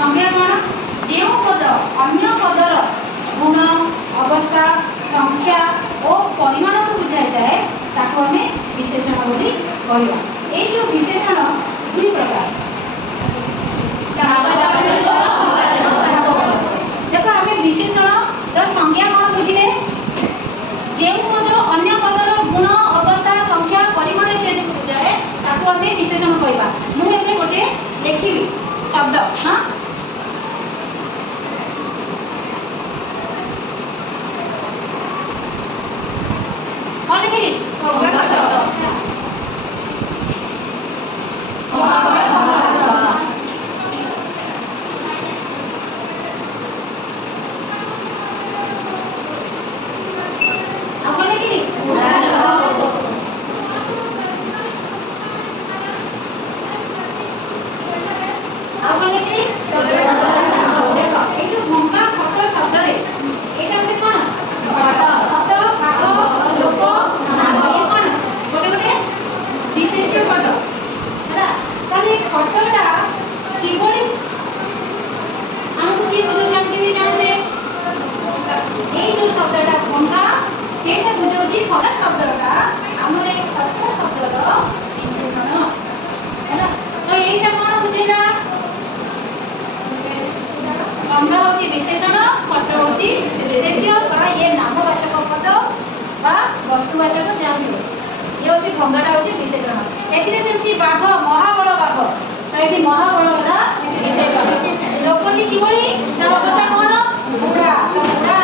संज्ञा कौन जो पद अन्य पदर गुण अवस्था संख्या और परिमाण को बुझाई जाए ताको आम विशेषण बोली कहवा। ये जो विशेषण दुई प्रकार देख आम विशेषण संज्ञा कौन बुझे जो पद अन्य पदर गुण अवस्था संख्या परिमाण इत्यादि को बुझाए ताको आम विशेषण कहवा। मुझे गोटे लिखी शब्द हाँ कौन लिखी विशेषण फट हूँ विशेष्य ये नामवाचक पद वस्तुवाचक जहाँ भी ये हूँ भंगाटा हूँ विशेषण। एमती बाघ महाबल बाघ तो ये महाबल विशेषण लोकटी किभली अवस्था कौन बुढ़ा तो बुढ़ा